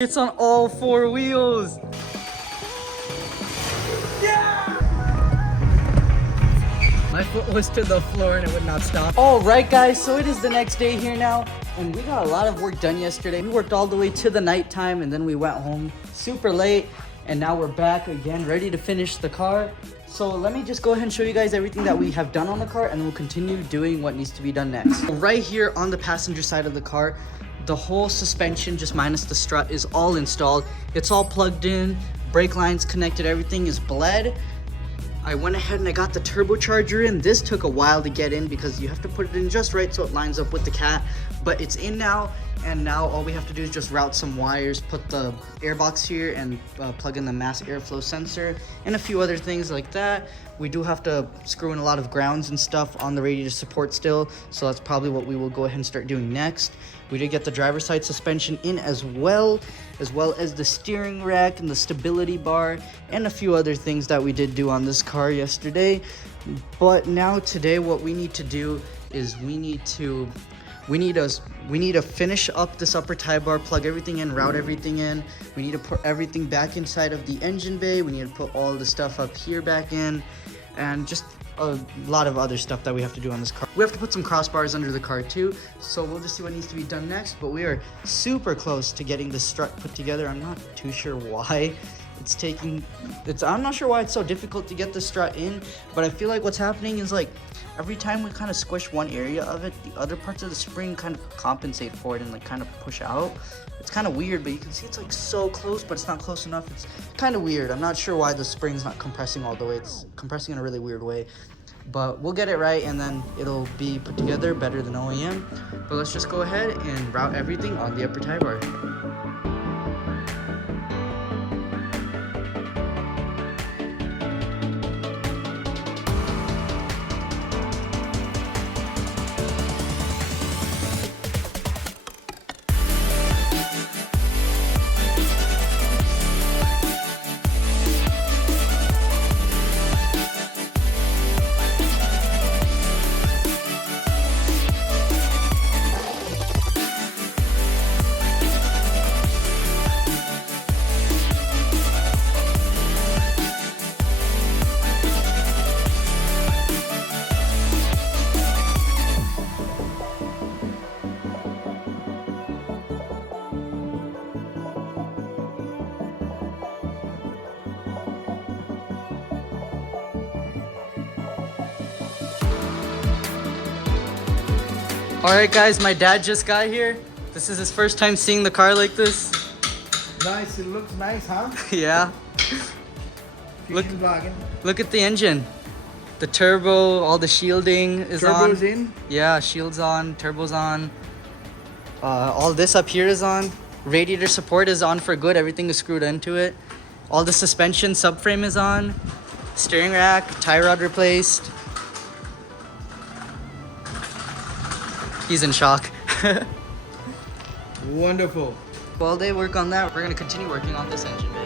It's on all four wheels. Yeah! My foot was to the floor and it would not stop. All right, guys, so it is the next day here now, and we got a lot of work done yesterday. We worked all the way to the nighttime, and then we went home super late, and now we're back again, ready to finish the car. So let me just go ahead and show you guys everything that we have done on the car, and then we'll continue doing what needs to be done next. Right here on the passenger side of the car, the whole suspension, just minus the strut, is all installed. It's all plugged in, brake lines connected, everything is bled. I went ahead and I got the turbocharger in. This took a while to get in because you have to put it in just right so it lines up with the cat. But it's in now, and now all we have to do is just route some wires, put the airbox here, and plug in the mass airflow sensor, and a few other things like that. We do have to screw in a lot of grounds and stuff on the radiator support still, so that's probably what we will go ahead and start doing next. We did get the driver's side suspension in as well as the steering rack and the stability bar and a few other things that we did do on this car yesterday. But now today what we need to do is we need to finish up this upper tie bar, plug everything in, route everything in. We need to put everything back inside of the engine bay. We need to put all the stuff up here back in, and just a lot of other stuff that we have to do on this car. We have to put some crossbars under the car too, so we'll just see what needs to be done next. But we are super close to getting the strut put together. I'm not too sure why I'm not sure why it's so difficult to get the strut in, but I feel like what's happening is, like, every time we kind of squish one area of it, the other parts of the spring kind of compensate for it and like kind of push out. It's kind of weird, but you can see it's like so close, but it's not close enough. It's kind of weird. I'm not sure why the spring's not compressing all the way. It's compressing in a really weird way, but we'll get it right and then it'll be put together better than OEM. But let's just go ahead and route everything on the upper tie bar. Alright guys, my dad just got here. This is his first time seeing the car like this. Nice, it looks nice, huh? Yeah. Look at the engine. The turbo, all the shielding is on. Turbo's in? Yeah, shield's on, turbo's on. All this up here is on. Radiator support is on for good. Everything is screwed into it. All the suspension subframe is on. Steering rack, tie rod replaced. He's in shock. Wonderful. While they work on that, we're gonna continue working on this engine bay.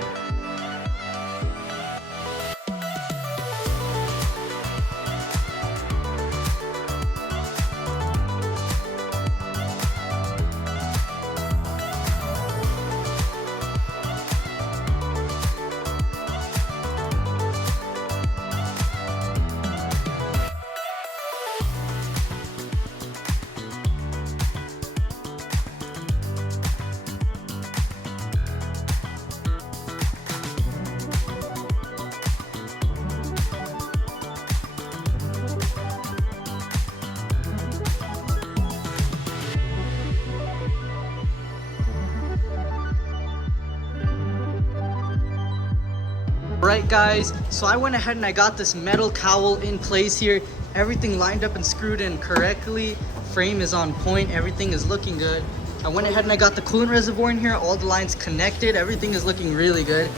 Right guys, so I went ahead and I got this metal cowl in place here. Everything lined up and screwed in correctly. Frame is on point, everything is looking good. I went ahead and I got the coolant reservoir in here, all the lines connected, everything is looking really good.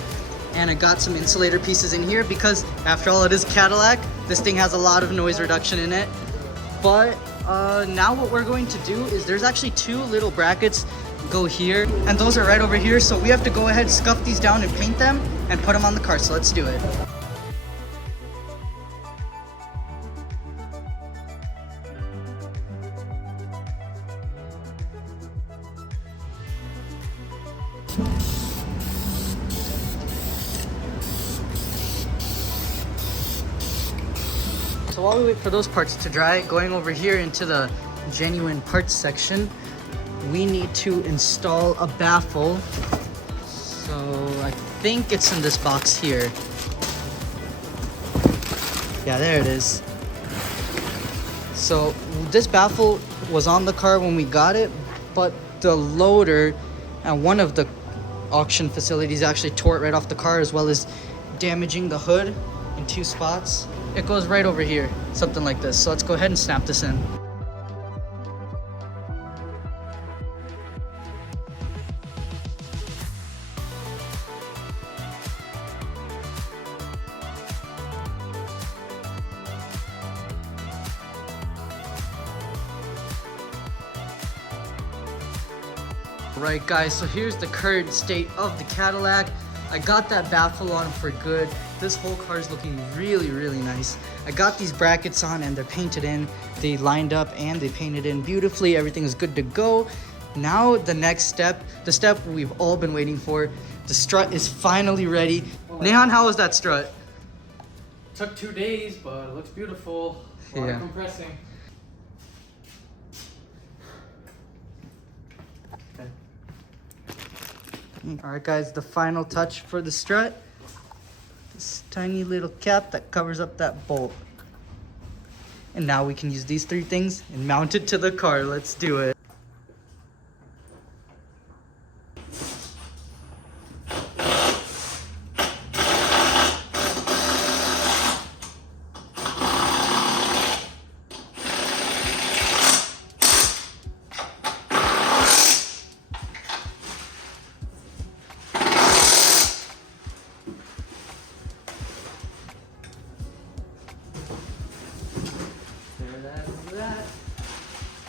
And I got some insulator pieces in here because after all, it is a Cadillac. This thing has a lot of noise reduction in it. But now what we're going to do is there's actually two little brackets go here, and those are right over here, so we have to go ahead, scuff these down and paint them and put them on the car. So let's do it. while we wait for those parts to dry, going over here into the genuine parts section, we need to install a baffle. So I think it's in this box here. Yeah, there it is. So this baffle was on the car when we got it, but the loader at one of the auction facilities actually tore it right off the car, as well as damaging the hood in 2 spots. It goes right over here, something like this. So let's go ahead and snap this in. Right guys, so here's the current state of the Cadillac. I got that baffle on for good. This whole car is looking really, really nice. I got these brackets on and they're painted in. They lined up and they painted in beautifully. Everything is good to go. Now the next step, the step we've all been waiting for. The strut is finally ready. Nehan, how was that strut? Took 2 days, but it looks beautiful. A lot of compressing. Alright guys, the final touch for the strut. This tiny little cap that covers up that bolt. And now we can use these 3 things and mount it to the car. Let's do it.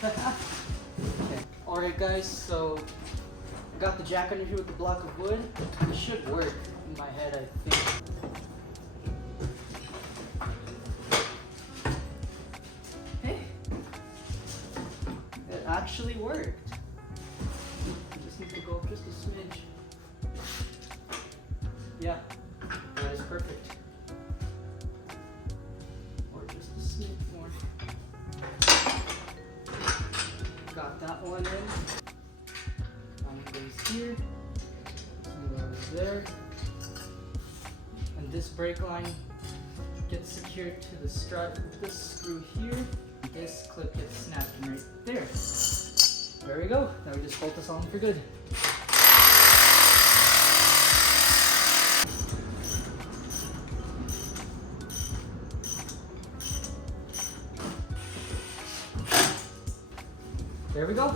Okay. Alright guys, so I got the jack under here with the block of wood. It should work in my head, I think. Hey, it actually worked. I just need to go up just a smidge. Yeah, that is perfect. Or just a smidge more. Got that one in. One goes here. One goes there. And this brake line gets secured to the strut with this screw here. This clip gets snapped in right there. There we go. Now we just bolt this on for good. There we go.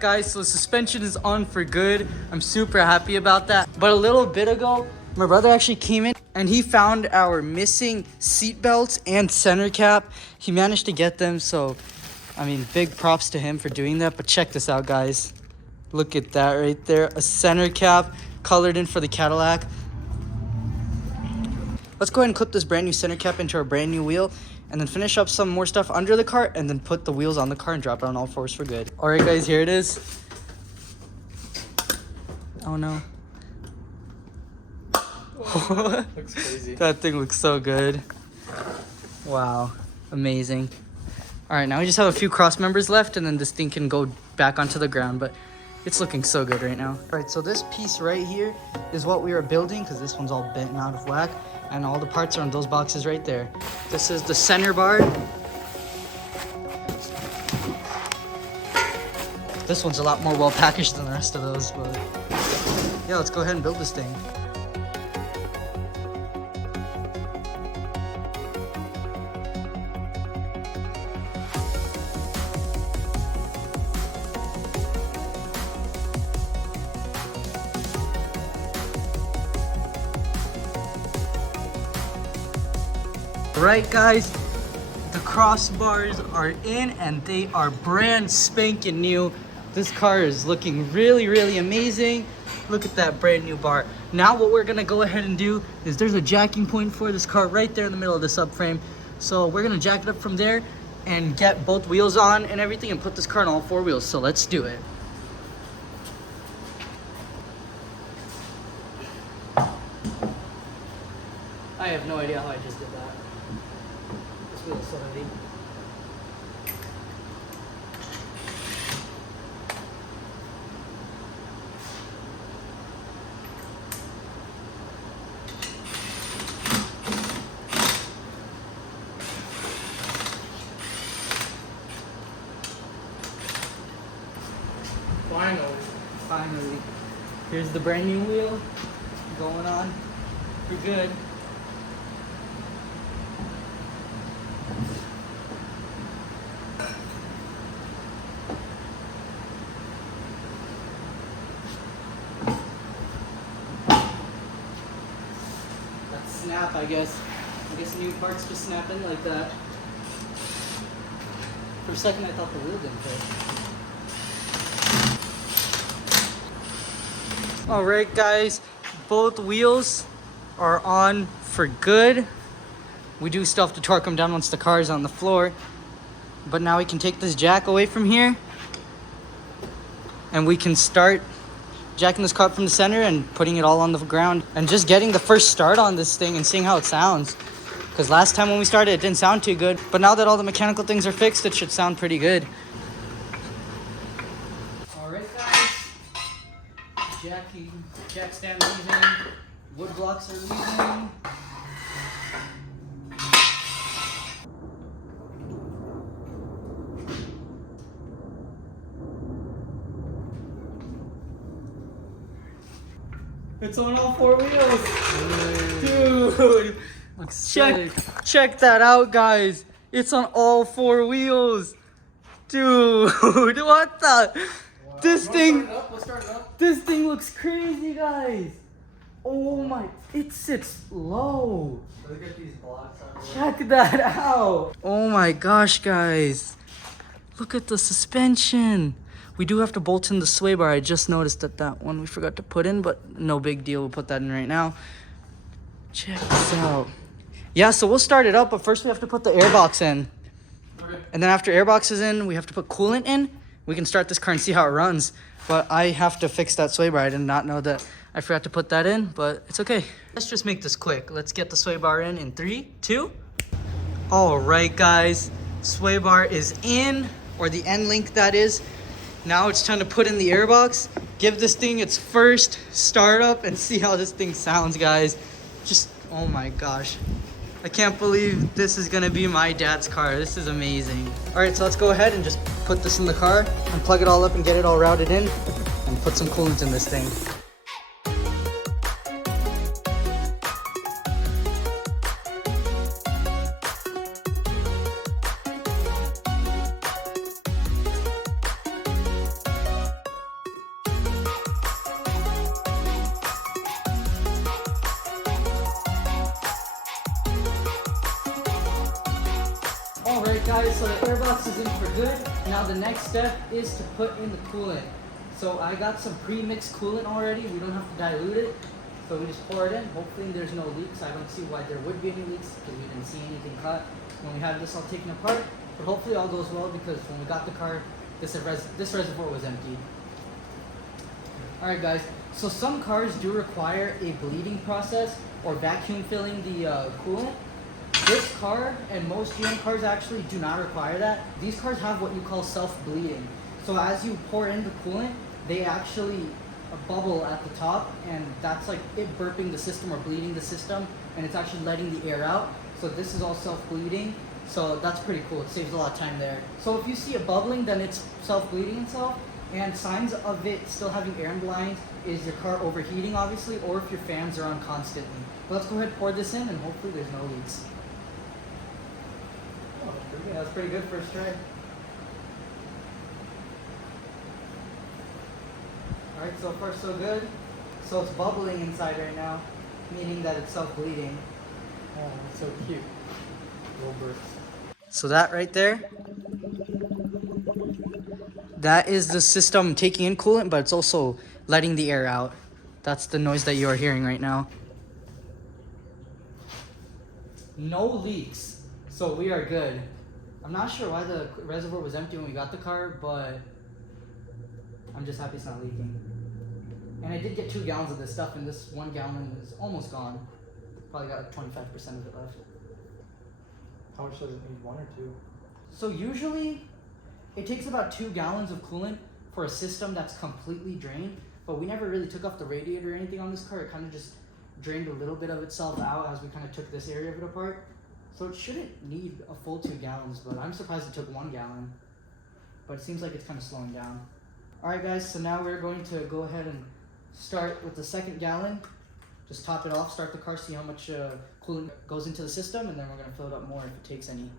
Guys, so the suspension is on for good. I'm super happy about that. But a little bit ago, my brother actually came in and he found our missing seat belts and center cap. He managed to get them, so I mean, big props to him for doing that. But check this out, guys. Look at that right there. A center cap colored in for the Cadillac. Let's go ahead and clip this brand new center cap into our brand new wheel, and then finish up some more stuff under the car, and then put the wheels on the car and drop it on all 4s for good. All right, guys, here it is. Oh no. Looks crazy. That thing looks so good. Wow, amazing. All right, now we just have a few cross members left, and then this thing can go back onto the ground, but it's looking so good right now. All right, so this piece right here is what we are building, because this one's all bent and out of whack, and all the parts are in those boxes right there. This is the center bar. This one's a lot more well packaged than the rest of those, but yeah, let's go ahead and build this thing. Right, guys, the crossbars are in and they are brand spanking new. This car is looking really, really amazing. Look at that brand new bar. Now what we're gonna go ahead and do is there's a jacking point for this car right there in the middle of the subframe. So we're gonna jack it up from there and get both wheels on and everything and put this car on all 4 wheels. So let's do it. I have no idea how I just did that. This wheel is so heavy. Finally. Here's the brand new wheel going on. We're good. That snap, I guess. I guess new parts just snap in like that. For a second I thought the wheel didn't fit. Alright guys, both wheels are on for good. We do still have to torque them down once the car is on the floor. But now we can take this jack away from here. And we can start jacking this car up from the center and putting it all on the ground. And just getting the first start on this thing and seeing how it sounds. Because last time when we started it didn't sound too good. But now that all the mechanical things are fixed, it should sound pretty good. Jack stand leaving, wood blocks are leaving. It's on all four wheels. Dude, check that out, guys. It's on all four wheels. Dude, what the? This thing, this thing looks crazy, guys. Oh my, it sits low. Look at these blocks. Check that out. Oh my gosh, guys. Look at the suspension. We do have to bolt in the sway bar. I just noticed that one we forgot to put in, but no big deal. We'll put that in right now. Check this out. Yeah, so we'll start it up, but first we have to put the airbox in. Okay. And then after airbox is in, we have to put coolant in. We can start this car and see how it runs. But I have to fix that sway bar. I did not know that I forgot to put that in, but it's okay. Let's just make this quick. Let's get the sway bar in 3, 2. All right, guys. Sway bar is in, or the end link that is. Now it's time to put in the airbox. Give this thing its first startup and see how this thing sounds, guys. Just, oh my gosh. I can't believe this is gonna be my dad's car. This is amazing. All right, so let's go ahead and just put this in the car and plug it all up and get it all routed in and put some coolant in this thing. Alright guys, so the airbox is in for good. Now the next step is to put in the coolant. So I got some pre-mixed coolant already. We don't have to dilute it. So we just pour it in. Hopefully there's no leaks. I don't see why there would be any leaks because we didn't see anything cut when we had this all taken apart. But hopefully all goes well because when we got the car, this reservoir was empty. Alright guys, so some cars do require a bleeding process or vacuum filling the coolant. This car and most GM cars actually do not require that. These cars have what you call self-bleeding. So as you pour in the coolant, they actually bubble at the top, and that's like it burping the system or bleeding the system, and it's actually letting the air out. So this is all self-bleeding. So that's pretty cool. It saves a lot of time there. So if you see it bubbling, then it's self-bleeding itself. And signs of it still having air in the lines is your car overheating, obviously, or if your fans are on constantly. But let's go ahead and pour this in, and hopefully there's no leaks. Yeah, that's pretty good first try. Alright, so far so good. So it's bubbling inside right now, meaning that it's self-bleeding. Oh, that's so cute. Little bursts. So that right there, that is the system taking in coolant, but it's also letting the air out. That's the noise that you are hearing right now. No leaks, so we are good. I'm not sure why the reservoir was empty when we got the car, but I'm just happy it's not leaking. And I did get 2 gallons of this stuff, and this 1 gallon is almost gone. Probably got like 25% of it left. How much does it need? 1 or 2? So usually, it takes about 2 gallons of coolant for a system that's completely drained. But we never really took off the radiator or anything on this car. It kind of just drained a little bit of itself out as we kind of took this area of it apart. So it shouldn't need a full 2 gallons, but I'm surprised it took 1 gallon. But it seems like it's kind of slowing down. Alright guys, so now we're going to go ahead and start with the 2nd gallon. Just top it off, start the car, see how much coolant goes into the system, and then we're going to fill it up more if it takes any.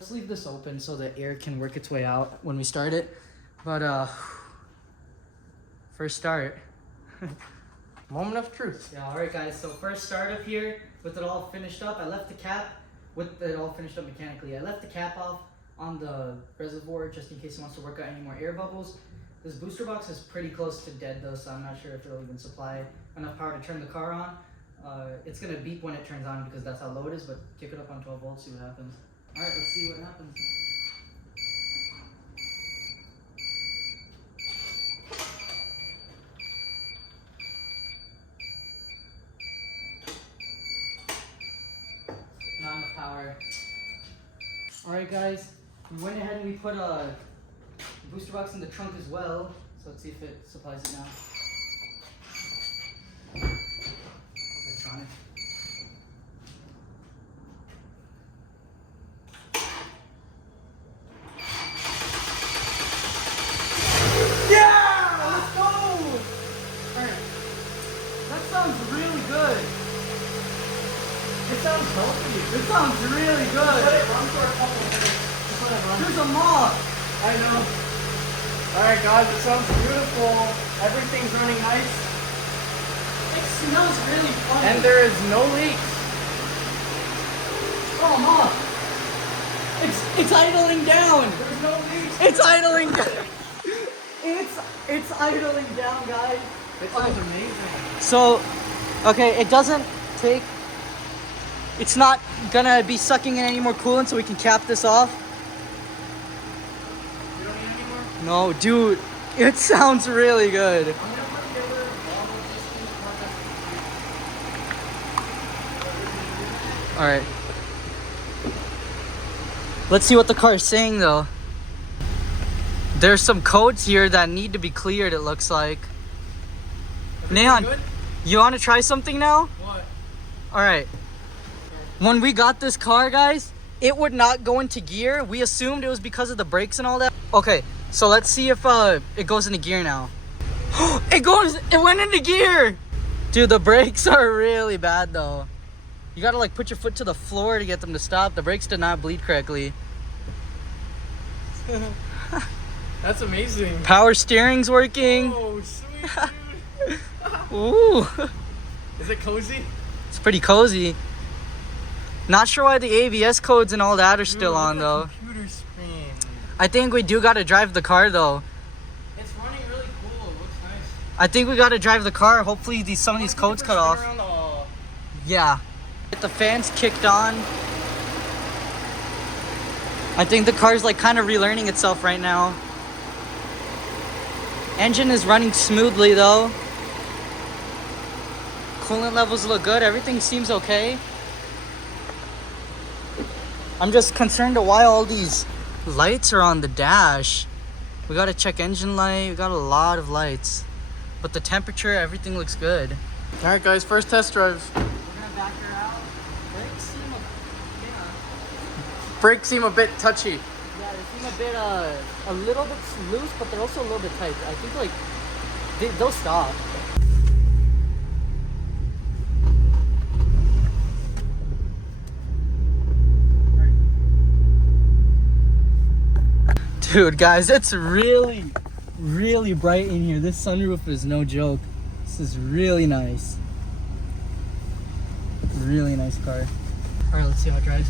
Let's leave this open so the air can work its way out when we start it. But first start. Moment of truth. Yeah, alright guys, so first start up here with it all finished up. I left the cap with it all finished up mechanically. I left the cap off on the reservoir just in case it wants to work out any more air bubbles. This booster box is pretty close to dead though, so I'm not sure if it'll even supply enough power to turn the car on. It's gonna beep when it turns on because that's how low it is, but kick it up on 12 volts, see what happens. Alright, let's see what happens. Not enough power. Alright guys, we went ahead and we put a booster box in the trunk as well. So let's see if it supplies it now. Electronic. Yeah! Let's go! Alright. That sounds really good. It sounds healthy. It sounds really good. Let it run for a couple minutes. Just let it run. There's a moth. I know. Alright guys, it sounds beautiful. Everything's running nice. It smells really funny. And there is no leaks. Oh, moth. It's idling down. There's no leaks. It's idling down. It's idling down, guys. It sounds amazing. So, okay, it doesn't take. It's not gonna be sucking in any more coolant, so we can cap this off. You don't need any more? No, dude, it sounds really good. I'm gonna put together all of this thing. All right. Let's see what the car is saying, though. There's some codes here that need to be cleared, it looks like. Neon, Good? you want to try something now? What? All right. When we got this car, guys, it would not go into gear. We assumed it was because of the brakes and all that. Okay, so let's see if it goes into gear now. It went into gear! Dude, the brakes are really bad, though. You gotta, like, put your foot to the floor to get them to stop. The brakes did not bleed correctly. That's amazing. Power steering's working. Oh, sweet, dude. Ooh. Is it cozy? It's pretty cozy. Not sure why the ABS codes and all that are still on, though. Computer screen. I think we do gotta drive the car, though. It's running really cool. It looks nice. I think we gotta drive the car. Hopefully some of these codes cut off. Yeah. Get the fans kicked on. I think the car's like kind of relearning itself right now. Engine is running smoothly though. Coolant levels look good. Everything seems okay. I'm just concerned to why all these lights are on the dash. We gotta check engine light. We got a lot of lights. But the temperature, everything looks good. Alright guys, first test drive. We're gonna back her out. Brakes seem a bit touchy. Yeah, they seem a bit, a little bit loose, but they're also a little bit tight. I think, like, they'll stop. Dude, guys, it's really, really bright in here. This sunroof is no joke. This is really nice. Really nice car. All right, let's see how it drives.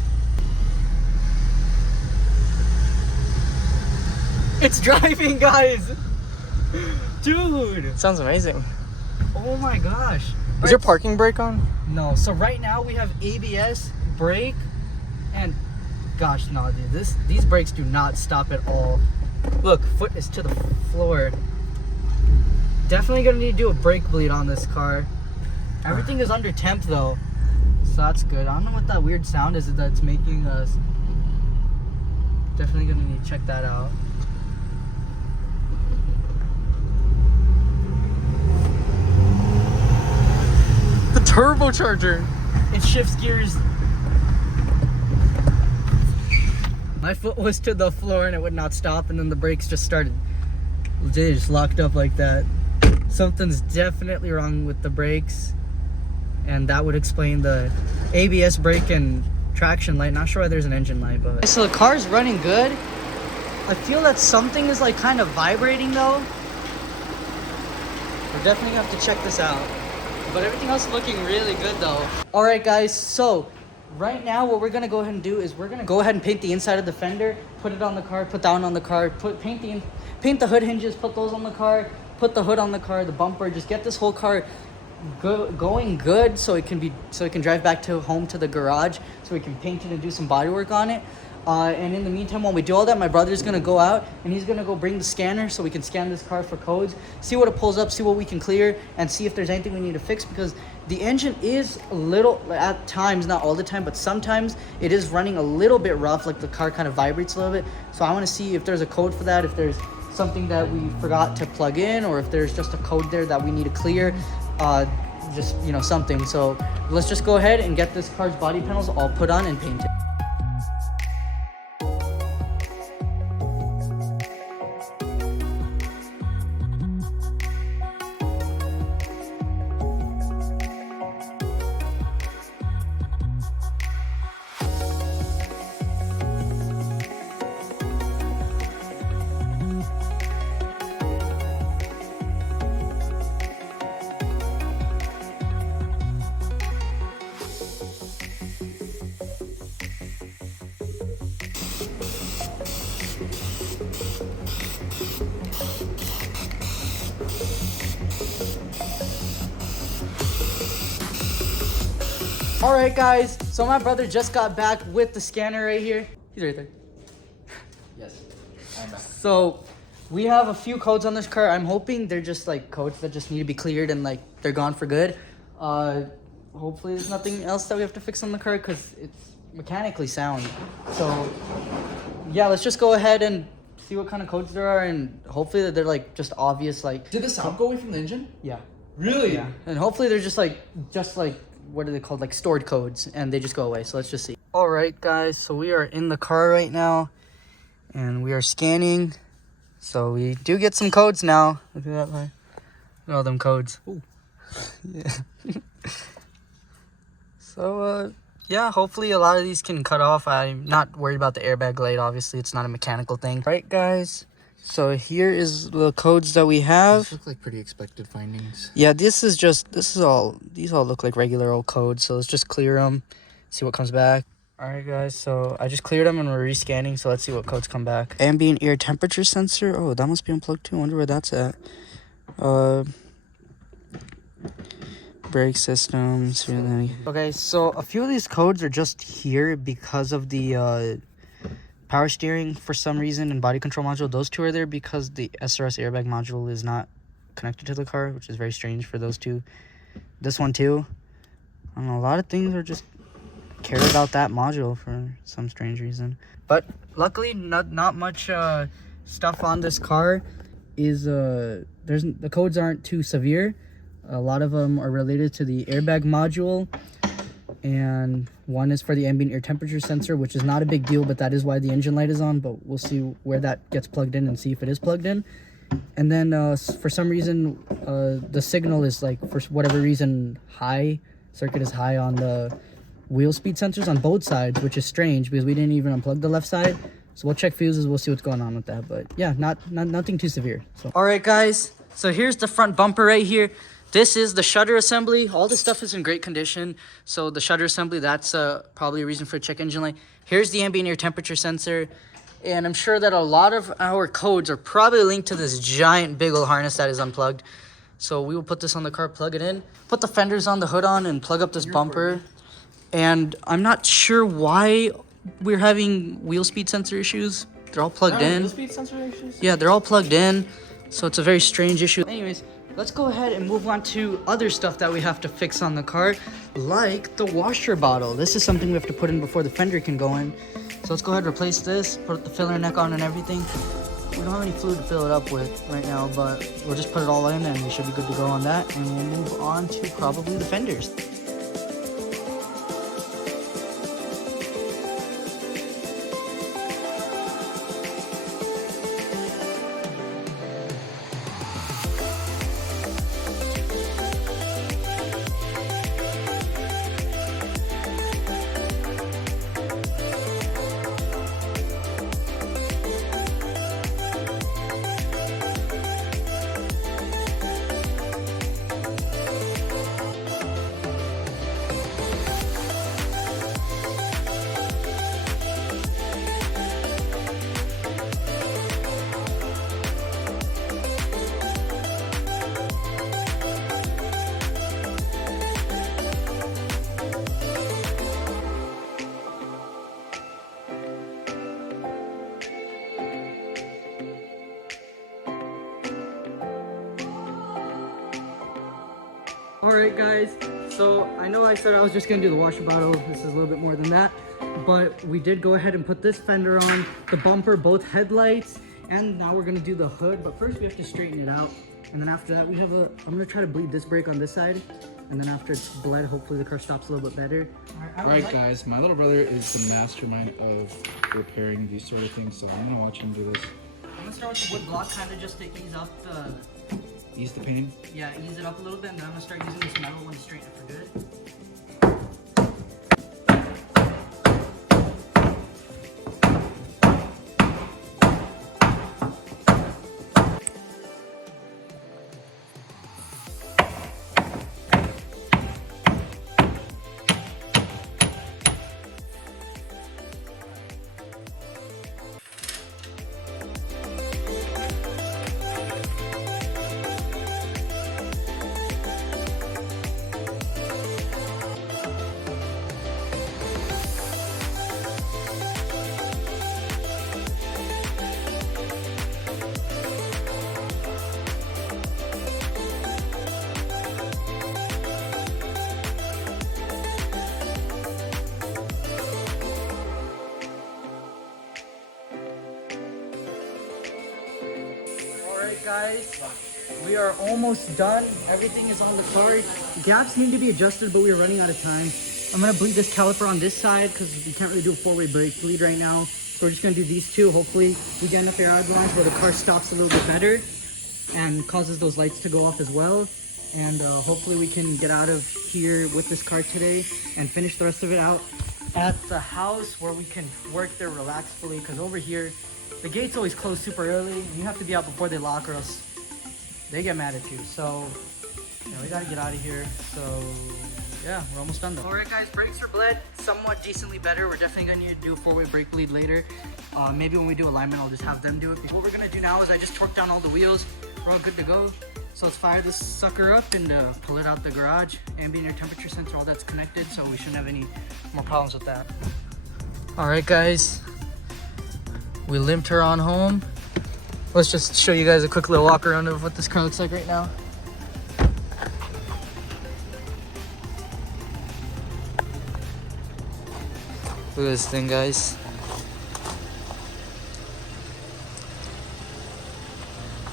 It's driving, guys. Dude. Sounds amazing. Oh my gosh. Is your parking brake on? No. So right now we have ABS, brake, and gosh, no, dude. These brakes do not stop at all. Look, foot is to the floor. Definitely gonna need to do a brake bleed on this car. Everything is under temp though, so that's good. I don't know what that weird sound is that's making us. Definitely gonna need to check that out. The turbocharger. It shifts gears. My foot was to the floor and it would not stop, and then the brakes just started. They just locked up like that. Something's definitely wrong with the brakes, and that would explain the ABS brake and traction light. Not sure why there's an engine light, but so the car's running good. I feel that something is like kind of vibrating though. We're definitely gonna have to check this out. But everything else is looking really good though. All right, guys. So right now, what we're gonna go ahead and do is we're gonna go ahead and paint the inside of the fender, put it on the car, put that one on the car, paint the hood hinges, put those on the car, put the hood on the car, the bumper. Just get this whole car going good so it can drive back to home to the garage, so we can paint it and do some body work on it. And in the meantime, while we do all that, my brother's gonna go out and he's gonna go bring the scanner so we can scan this car for codes, see what it pulls up, see what we can clear, and see if there's anything we need to fix, because the engine is a little, at times, not all the time, but sometimes it is running a little bit rough, like the car kind of vibrates a little bit. So I want to see if there's a code for that, if there's something that we forgot to plug in, or if there's just a code there that we need to clear, just, you know, something. So let's just go ahead and get this car's body panels all put on and painted. All right, guys, so my brother just got back with the scanner right here. He's right there. Yes, I'm back. So we have a few codes on this car. I'm hoping they're just like codes that just need to be cleared and like they're gone for good. Hopefully there's nothing else that we have to fix on the car because it's mechanically sound. So yeah, let's just go ahead and see what kind of codes there are, and hopefully that they're like just obvious. Like, Did the sound go away from the engine? yeah, Really? yeah, and hopefully they're just like what are they called, like stored codes, and they just go away. So let's just see. All right, guys, so we are in the car right now and we are scanning. So we do get some codes now. Look at that, Look at all them codes. Ooh. Yeah. So yeah, hopefully a lot of these can cut off. I'm not worried about the airbag light. Obviously it's not a mechanical thing. Right, guys, so here is the codes that we have. These look like pretty expected things. Yeah, these all look like regular old codes, so let's just clear them, see what comes back. All right, guys, so I just cleared them and we're rescanning, so let's see what codes come back. Ambient air temperature sensor. Oh, that must be unplugged too. I wonder where that's at. Brake systems. Okay, so a few of these codes are just here because of the power steering for some reason and body control module. Those two are there because the SRS airbag module is not connected to the car, which is very strange for those two. This one too. I don't know, a lot of things are just care about that module for some strange reason. But luckily not much stuff on this car is the codes aren't too severe. A lot of them are related to the airbag module, and one is for the ambient air temperature sensor, which is not a big deal, but that is why the engine light is on. But we'll see where that gets plugged in and see if it is plugged in. And then for some reason the signal is like, for whatever reason, circuit is high on the wheel speed sensors on both sides, which is strange because we didn't even unplug the left side. So we'll check fuses, we'll see what's going on with that. But yeah, nothing too severe. So all right, guys, so here's the front bumper right here. This is the shutter assembly. All this stuff is in great condition. So the shutter assembly, that's probably a reason for check engine light. Here's the ambient air temperature sensor. And I'm sure that a lot of our codes are probably linked to this giant big old harness that is unplugged. So we will put this on the car, plug it in, put the fenders on, the hood on, and plug up this bumper. And I'm not sure why we're having wheel speed sensor issues. They're all plugged in. Wheel speed sensor issues? Yeah, they're all plugged in. So it's a very strange issue. Anyways, let's go ahead and move on to other stuff that we have to fix on the car, like the washer bottle. This is something we have to put in before the fender can go in. So let's go ahead and replace this, put the filler neck on and everything. We don't have any fluid to fill it up with right now, but we'll just put it all in and we should be good to go on that. And we'll move on to probably the fenders. Alright guys, so I know I said I was just going to do the washer bottle. This is a little bit more than that. But we did go ahead and put this fender on, the bumper, both headlights, and now we're going to do the hood. But first we have to straighten it out. And then after that I'm going to try to bleed this brake on this side. And then after it's bled, hopefully the car stops a little bit better. Alright guys, my little brother is the mastermind of repairing these sort of things, so I'm going to watch him do this. I'm going to start with the wood block kind of just to ease up the... Ease the pain? Yeah, ease it up a little bit, and then I'm going to start using this metal one to straighten it for good. Guys, we are almost done. Everything is on the car. Gaps need to be adjusted, but we are running out of time. I'm gonna bleed this caliper on this side because we can't really do a four-way brake bleed right now. So we're just gonna do these two. Hopefully we get enough air out lines where the car stops a little bit better and causes those lights to go off as well. And hopefully we can get out of here with this car today and finish the rest of it out at the house where we can work there relaxfully, because over here the gates always close super early and you have to be out before they lock or else they get mad at you. So yeah, we gotta get out of here. So yeah, we're almost done though. Alright guys, brakes are bled somewhat decently better. We're definitely gonna need to do a four-way brake bleed later. Maybe when we do alignment I'll just have them do it. What we're gonna do now is I just torqued down all the wheels. We're all good to go. So let's fire this sucker up and pull it out the garage. Ambient air temperature sensor, all that's connected, so we shouldn't have any more problems with that. Alright guys, we limped her on home. Let's just show you guys a quick little walk around of what this car looks like right now. Look at this thing, guys.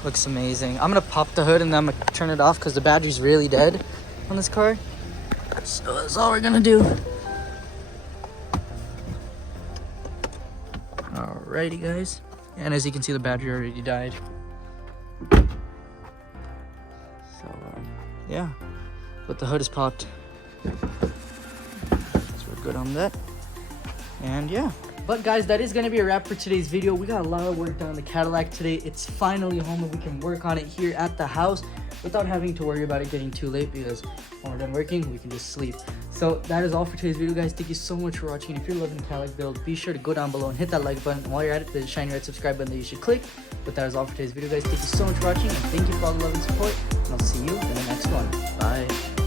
Looks amazing. I'm gonna pop the hood and then I'm gonna turn it off because the battery's really dead on this car. So that's all we're gonna do. Alrighty guys, and as you can see the battery already died. So yeah, but the hood is popped, so we're good on that. And yeah, but guys, that is going to be a wrap for today's video. We got a lot of work done on the Cadillac today. It's finally home and we can work on it here at the house without having to worry about it getting too late, because when we're done working we can just sleep. So that is all for today's video, guys. Thank you so much for watching. If you're loving the Cadillac build, be sure to go down below and hit that like button. And while you're at it, the shiny red subscribe button that you should click. But that is all for today's video, guys. Thank you so much for watching, and thank you for all the love and support, and I'll see you in the next one. Bye.